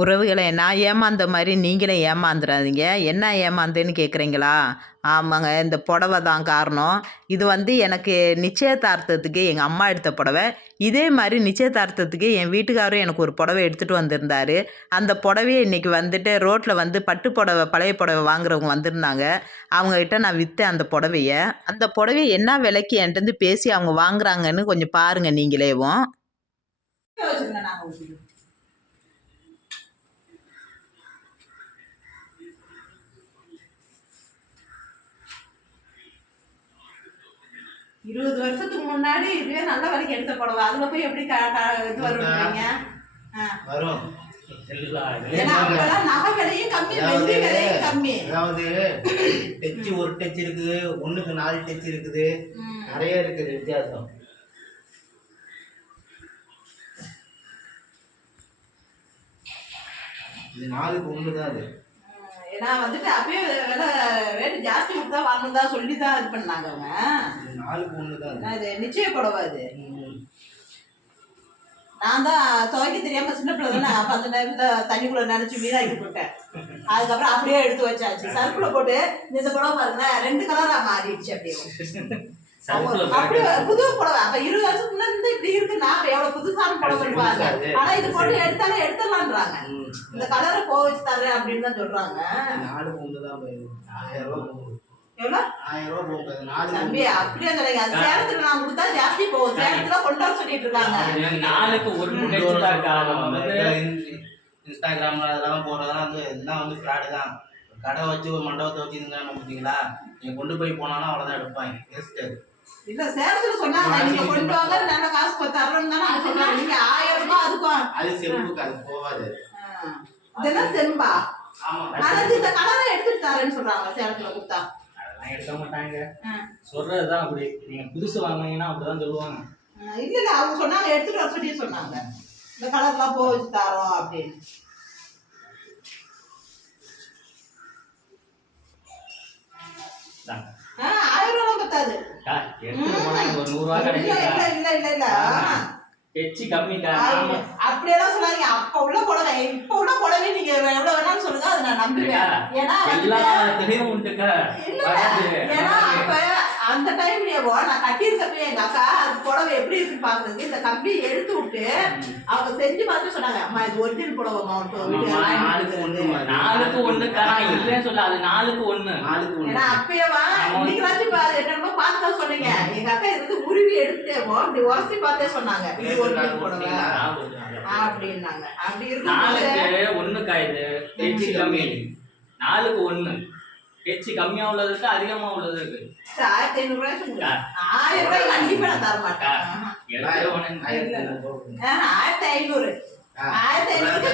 உறவுகளை நான் ஏமாந்த மாதிரி நீங்களே ஏமாந்துடாதீங்க. என்ன ஏமாந்தேன்னு கேட்குறீங்களா? ஆமாங்க. இந்த புடவை தான் காரணம். இது வந்து எனக்கு நிச்சயதார்த்தத்துக்கு எங்கள் அம்மா எடுத்த புடவை. இதே மாதிரி நிச்சயதார்த்தத்துக்கு என் வீட்டுக்காரரும் எனக்கு ஒரு புடவை எடுத்துகிட்டு வந்திருந்தாரு. அந்த புடவைய இன்றைக்கி வந்துட்டு ரோட்டில் வந்து பட்டு புடவை பழைய புடவை வாங்குறவங்க வந்திருந்தாங்க. அவங்கக்கிட்ட நான் விற்றேன் அந்த புடவைய. அந்த புடவைய என்ன விலைக்கு என்கிட்டருந்து பேசி அவங்க வாங்குறாங்கன்னு கொஞ்சம் பாருங்கள் நீங்களேவும். 20 வருஷத்துக்கு முன்னாடி இதுவே நல்ல விலைக்கு எடுத்த புடவை. அதுல போய் எப்படி இது வருவீங்க? வரும். நகை விலையும் கம்மி, வெள்ளி விலையும் கம்மி. அதாவது டச் ஒரு டச் இருக்குது, 1க்கு 4 டச் இருக்குது, நிறைய இருக்குது வித்தியாசம். இது 4க்கு 1 தான் அது. ஏன்னா வந்துட்டு அப்பயே விலை ரேட்டு ஜாஸ்தி கொடுத்தா வாங்கணும் தான் சொல்லி தான் இது பண்ணாங்க அவங்க. 4க்கு 1 தான் அது நிச்சய புடவை. அது நான் தான் துவைக்க தெரியாம சின்ன பிள்ளை தானே, அப்போ அந்த டைம்ல தண்ணிக்குள்ள நினைச்சு வீணாக்கி போட்டேன். அதுக்கப்புறம் அப்படியே எடுத்து வச்சாச்சு. சர்க்குல போட்டு இந்த புடவை பாருங்க 2 கலரா மாறிடுச்சு. அப்படியே புது புடவை. அப்ப 20 வருஷத்துக்கு முன்னாடி இப்படி இருக்கு. நான் எவ்வளவு புதுசான புடவை பாருங்க. ஆனா இது போட்டு எடுத்தாலே எடுத்துடலான்றாங்க. இந்த கலரை போக வச்சு தரேன் அப்படின்னு தான் சொல்றாங்க. 4க்கு 1 தான் போகுது. 1000 ரூபாய் போகுது. எவ்வளோ? 1000 ரூபாய் போகுது. தம்பி அப்படியே கிடையாது. அது சேலத்துல நான் கொடுத்தா ஜாஸ்தி போகும். சேலத்துல கொண்டு வர சொல்லிட்டு இருக்காங்க. 4க்கு 1 இன்ஸ்டாகிராம்ல அதெல்லாம் போடுறதெல்லாம் வந்து எல்லாம் வந்து ஃப்ராடு தான். கடை வச்சு ஒரு மண்டபத்தை வச்சு இருந்தாங்க பார்த்தீங்களா, நீங்க கொண்டு போய் போனாலும் அவ்வளோதான் எடுப்பாங்க. வேஸ்ட். இல்ல சேலத்துல சொன்னாங்க நீங்க கொண்டு வாங்க நல்ல காசு தர்றோம் தானே சொன்னாங்க. நீங்க 1000 ரூபாய் அதுக்கும் அது செம்புக்கு அது போகாது. இதெல்லாம் செம்பா? ஆமா. ஆனா இந்த கலரை எடுத்துட்டு தரேன்னு சொல்றாங்க சேலத்துல கொடுத்தா. அதெல்லாம் எடுக்க மாட்டாங்க. சொல்றதுதான் அப்படி. நீங்க புதுசு வாங்குனீங்கன்னா அப்படிதான் சொல்லுவாங்க. இல்ல இல்ல அவங்க சொன்னாங்க எடுத்துட்டு வர சொல்லி சொன்னாங்க. இந்த கலர்லாம் போக வச்சு தரோம் அப்படின்னு. தாங்க. 1000 ரூபாய் பத்தாது. எடுத்து போனாங்க ஒரு 100 ரூபாய் கிடைக்கும். இல்ல இல்ல இல்ல இல்ல. எச்சி கம்மிக்கா. அப்படியெல்லாம் சொல்லாதீங்க. அப்ப உள்ள புடவை இப்ப உள்ள புடவை நீங்க எவ்வளவு வேணாலும் சொல்லுங்க, அதை நான் நம்புவேன். ஏன்னா எல்லாத்தையும் உண்டுக்கா. ஏன்னா அப்ப அந்த டைம்லயேவோ நான் கட்டியிருக்கப்ப எங்க அக்கா அது புடவை எப்படி இருக்குன்னு பாக்குறதுக்கு இந்த கம்பியை எடுத்து விட்டு அவங்க செஞ்சு பார்த்து சொன்னாங்க, அம்மா இது ஒரிஜினல் புடவை. 4க்கு 1 இல்லன்னு சொல்ல. அது 4க்கு 1. ஏன்னா அப்பயேவா இன்னைக்கு என்னமோ பார்த்துதான் சொன்னீங்க. எங்க அக்கா இது உருவி எடுத்தேவோ அப்படி உரசி பார்த்தே சொன்னாங்க இது ஒரிஜினல் புடவை அப்படின்னாங்க. அப்படி இருக்கும் 4க்கு 1 காயுது. எச்சி கம்மி. 4க்கு 1 எச்சி கம்மியா உள்ளது இருக்கு, அதிகமா உள்ளது இருக்கு. 1500 ரூபாய் சொல்லுங்க. 1000 ரூபாய் கண்டிப்பா நான் தர மாட்டேன். 1500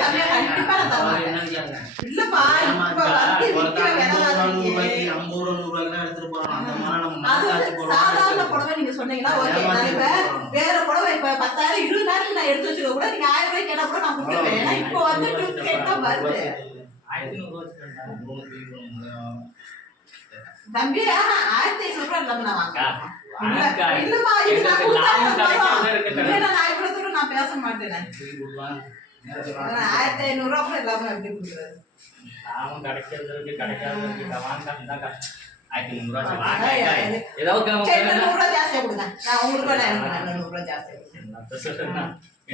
கம்மியா கண்டிப்பா நான் தர மாட்டேன். இல்லப்பா இப்ப வந்து விக்கிற விலைவாசி 50 ரூபாய்க்கு எடுத்துட்டு போறோம். அந்த மாதிரி நம்ம அது சாதாரண புடவை நீங்க சொன்னீங்கன்னா ஓகே. நான் இப்ப வேற புடவை இப்ப 10,000 20,000 நான் எடுத்து வச்சுக்க கூட நீங்க 1000 ரூபாய்க்கு கேட்டா கூட நான் கொடுத்துருவேன். ஏன்னா இப்போ வந்து டூப்ளிகேட் தான் வருது. 1500 தம்பி 1500 ரூபாய் இல்லாம நான் வாங்குறேன். இல்லப்பா இது நான் நான் இவ்வளவு நான் பேச மாட்டேன். 1500 ரூபாய் கூட இல்லாம எப்படி கொடுக்குறது? லாபம் கிடைக்கிறது இருக்கு, கிடைக்காது இருக்கு. வாங்க 1500 ரூபாய் ஏதாவது 100 ரூபாய் ஜாஸ்தியா கொடுங்க. நான் உங்களுக்கு வேணா 100 ரூபாய் ஜாஸ்தியா கொடுங்க.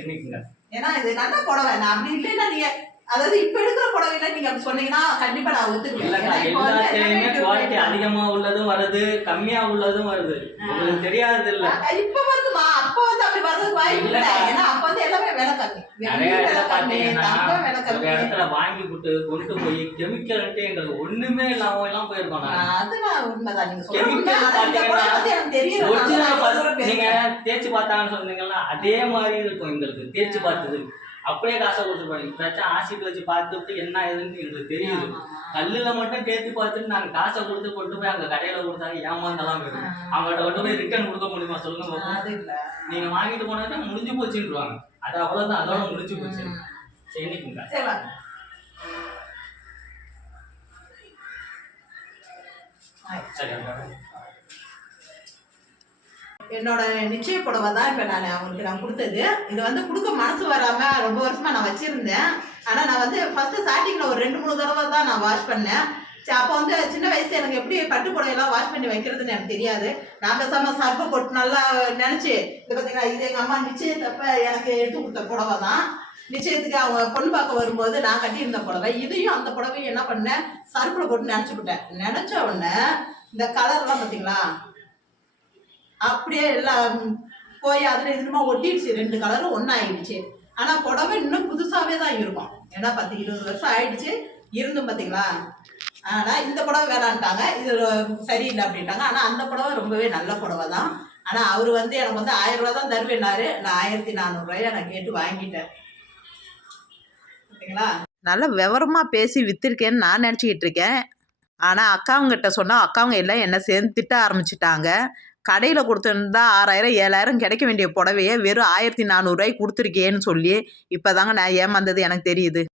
என்னைக்குங்க? ஏன்னா இது நல்ல புடவை. நான் அப்படி இல்லைன்னா நீங்க அதாவது இப்ப எடுக்கிற புடவைல நீங்க அப்படி சொன்னீங்கன்னா கண்டிப்பா நான் ஒத்துக்குவேன். எல்லாத்தையுமே குவாலிட்டி அதிகமா உள்ளதும் வருது, கம்மியா உள்ளதும் வருது. உங்களுக்கு தெரியாது இல்ல. இப்ப வருதுமா, அப்ப வந்து அப்படி வர்றதுக்கு வாய்ப்பு இல்லை. ஏன்னா அப்ப வந்து எல்லாமே விலை கம்மி. நிறைய இடத்துல பாத்தீங்கன்னா ஒரு இடத்துல வாங்கி கொண்டு போய் கெமிக்கல்ட்டு எங்களுக்கு ஒண்ணுமே இல்லாம எல்லாம் போயிருக்கோம். அதுதான் உண்மைதான். நீங்க நீங்க தேய்ச்சி பார்த்தாங்கன்னு சொன்னீங்கன்னா அதே மாதிரி இருக்கும். எங்களுக்கு தேய்ச்சி பார்த்தது அப்படியே காசை கொடுத்துருப்பாங்க. இப்ப ஆசிட் வச்சு பார்த்துட்டு என்ன ஏதுன்னு எங்களுக்கு தெரியுது. கல்லுல மட்டும் தேய்ச்சி பார்த்துட்டு நாங்க காசை கொடுத்து கொண்டு போய் அங்க கடையில கொடுத்தாங்க ஏமாந்தெல்லாம் போயிடும். அவங்கள்ட்ட கொண்டு போய் ரிட்டர்ன் கொடுக்க முடியுமா சொல்லுங்க? நீங்க வாங்கிட்டு போனா முடிஞ்சு போச்சுன்றாங்க. அது அவ்வளவுதான், அதோட முடிஞ்சு போச்சு. சரிங்க என்னோட நிச்சய புடவை தான் இப்ப நான் அவங்களுக்கு நான் கொடுத்தது. இது வந்து கொடுக்க மனசு வராம ரொம்ப வருஷமா நான் வச்சிருந்தேன். ஆனால் நான் வந்து ஃபஸ்ட்டு ஸ்டார்டிங்கில் ஒரு 2-3 தடவை தான் நான் வாஷ் பண்ணேன். சரி, அப்போ வந்து சின்ன வயசு எனக்கு எப்படி பட்டு புடவையெல்லாம் வாஷ் பண்ணி வைக்கிறதுன்னு எனக்கு தெரியாது. நான் பேசாமல் சர்ஃபை போட்டு நல்லா நினச்சி இது பார்த்தீங்களா, இது எங்கள் அம்மா நிச்சயத்தப்ப எனக்கு எடுத்து கொடுத்த புடவை தான். நிச்சயத்துக்கு அவங்க பொண்ணு பார்க்க வரும்போது நான் கட்டியிருந்த புடவை. இதையும் அந்த புடவையும் என்ன பண்ணேன், சர்ஃபில் போட்டு நினச்சி விட்டேன். நினச்ச உடனே இந்த கலர்லாம் பார்த்தீங்களா அப்படியே எல்லாம் போய் அதில் இதுமா ஒட்டிடுச்சு. 2 கலரும் ஒன்றாயிடுச்சு. ஆனால் புடவை இன்னும் புதுசாகவே தான் இருக்கும். ஏன்னா 10-20 வருஷம் ஆயிடுச்சு இருந்தும் பார்த்தீங்களா. ஆனால் இந்த புடவை வேணான்ட்டாங்க, இது சரியில்லை அப்படின்ட்டாங்க. ஆனால் அந்த புடவை ரொம்பவே நல்ல புடவை தான். ஆனால் அவர் வந்து எனக்கு வந்து 1000 ரூபா தான் தருவேன்னாரு. நான் 1400 ரூபாயை நான் கேட்டு வாங்கிட்டேன். பார்த்தீங்களா, நல்லா விவரமாக பேசி விற்றுருக்கேன்னு நான் நினச்சிக்கிட்டு இருக்கேன். ஆனால் அக்காவங்கிட்ட சொன்னால் அக்காவங்க எல்லாம் என்ன சேர்ந்து திட்ட ஆரம்பிச்சிட்டாங்க. கடையில் கொடுத்துருந்தா 6000 7000 கிடைக்க வேண்டிய புடவைய வெறும் 1400 ரூபாய்க்கு கொடுத்துருக்கேன்னு சொல்லி இப்போ தாங்க நான் ஏமாந்தது எனக்கு தெரியுது.